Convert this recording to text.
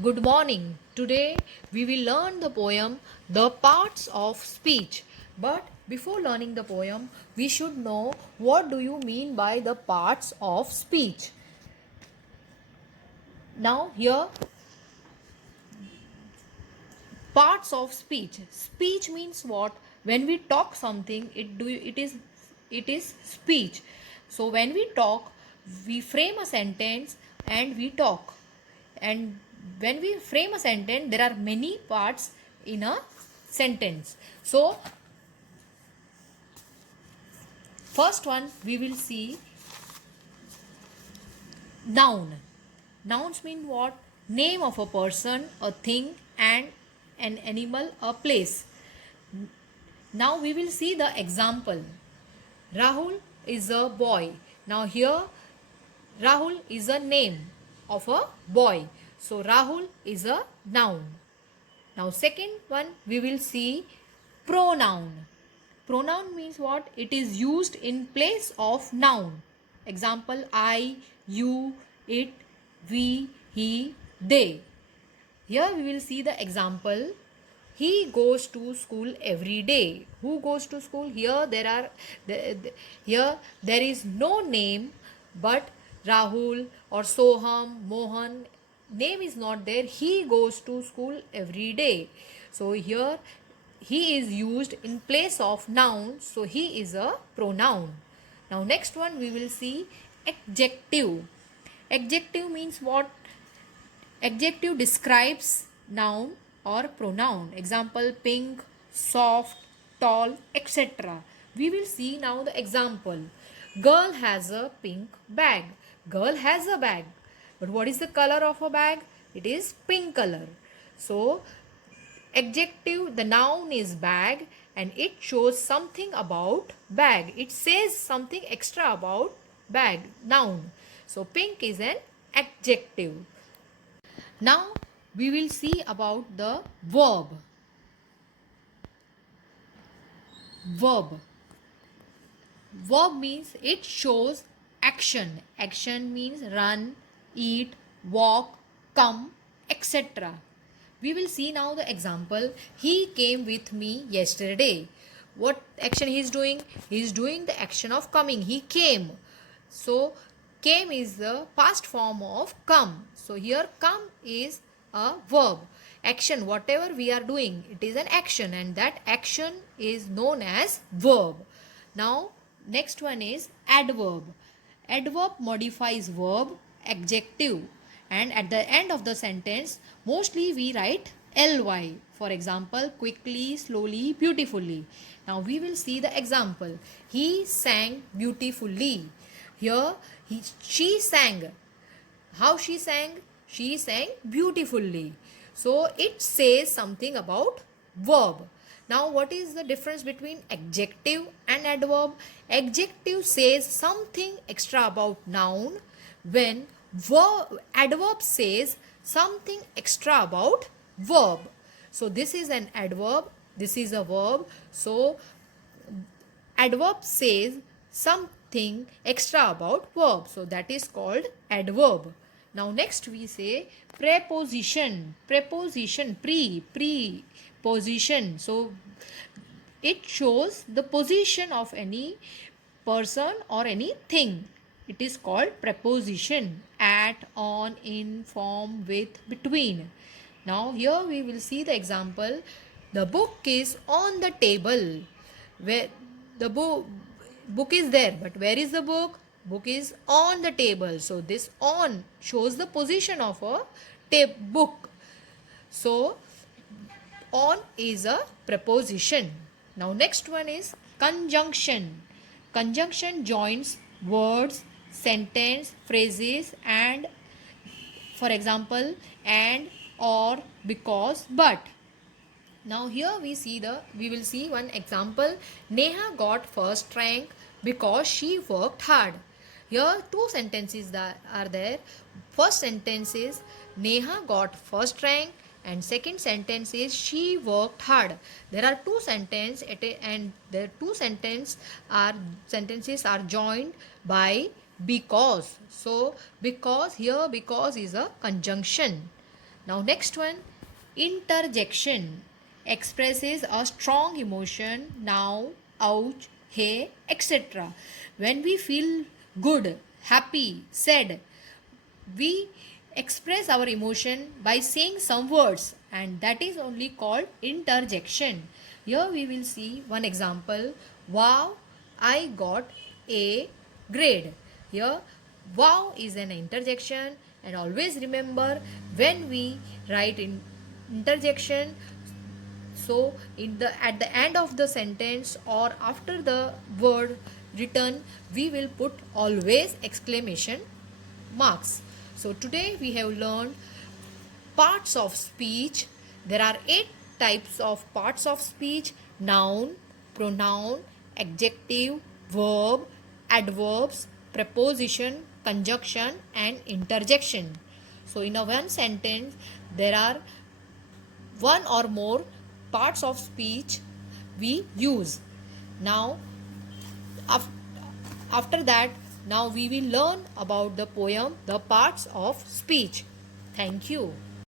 Good morning. Today we will learn the poem The Parts of Speech. But before learning the poem, we should know what do you mean by the parts of speech. Now here parts of speech. Speech means what? When we talk something, it is speech. So when we talk, we frame a sentence and we talk. And when we frame a sentence, there are many parts in a sentence. So first one we will see noun. Nouns mean what? Name of a person, a thing, and an animal, a place. Now we will see the example. Rahul is a boy. Now here Rahul is a name of a boy. So Rahul is a noun. Now second one we will see pronoun. Pronoun means what? It is used in place of noun. Example I, you, it, we, he, they. Here we will see the example. He goes to school every day. Who goes to school? Here there is no name, but Rahul or Soham, Mohan, name is not there. He goes to school every day. So here he is used in place of noun, so he is a pronoun. Now next one we will see adjective. Adjective means what? Adjective describes noun or pronoun. Example pink, soft, tall, etc. We will see now the example. Girl has a pink bag. Girl has a bag. But what is the color of a bag? It is pink color. So adjective, the noun is bag and it shows something about bag. It says something extra about bag, noun. So pink is an adjective. Now we will see about the verb. Verb. Verb means it shows action. Action means run, eat, walk, come, etc. We will see now the example. He came with me yesterday. What action he is doing? He is doing the action of coming. He came. So came is the past form of come. So here come is a verb. Action, whatever we are doing, it is an action and that action is known as verb. Now next one is adverb. Adverb modifies verb, adjective, and at the end of the sentence mostly we write ly. For example, quickly, slowly, beautifully. Now we will see the example. He sang beautifully. Here she sang. How she sang? She sang beautifully. So it says something about verb. Now what is the difference between adjective and adverb? Adjective says something extra about noun, when adverb says something extra about verb. So this is an adverb, this is a verb. So adverb says something extra about verb. So that is called adverb. Now next we say preposition. Preposition, preposition. So it shows the position of any person or anything. It is called preposition. At, on, in, from, with, between. Now here we will see the example. The book is on the table. Where the book is there, but where is the book? Book is on the table. So this on shows the position of a book. So on is a preposition. Now next one is conjunction. Conjunction joins words, sentence, phrases, and for example and, or, because, but. Now here we will see one example. Neha got first rank because she worked hard. Here two sentences that are there. First sentence is Neha got first rank and second sentence is she worked hard. There are two sentences and the two sentences are joined by because. So because, here because is a conjunction. Now next one, interjection expresses a strong emotion, now, ouch, hey, etc. When we feel good, happy, sad, we express our emotion by saying some words, and that is only called interjection. Here we will see one example. Wow, I got a grade. Here wow is an interjection, and always remember, when we write in interjection, so in the at the end of the sentence or after the word written, we will put always exclamation marks. So today we have learned parts of speech. There are 8 types of parts of speech: noun, pronoun, adjective, verb, adverbs, preposition, conjunction, and interjection. So in a one sentence, there are one or more parts of speech we use. Now, after that, now we will learn about the poem, The Parts of Speech. Thank you.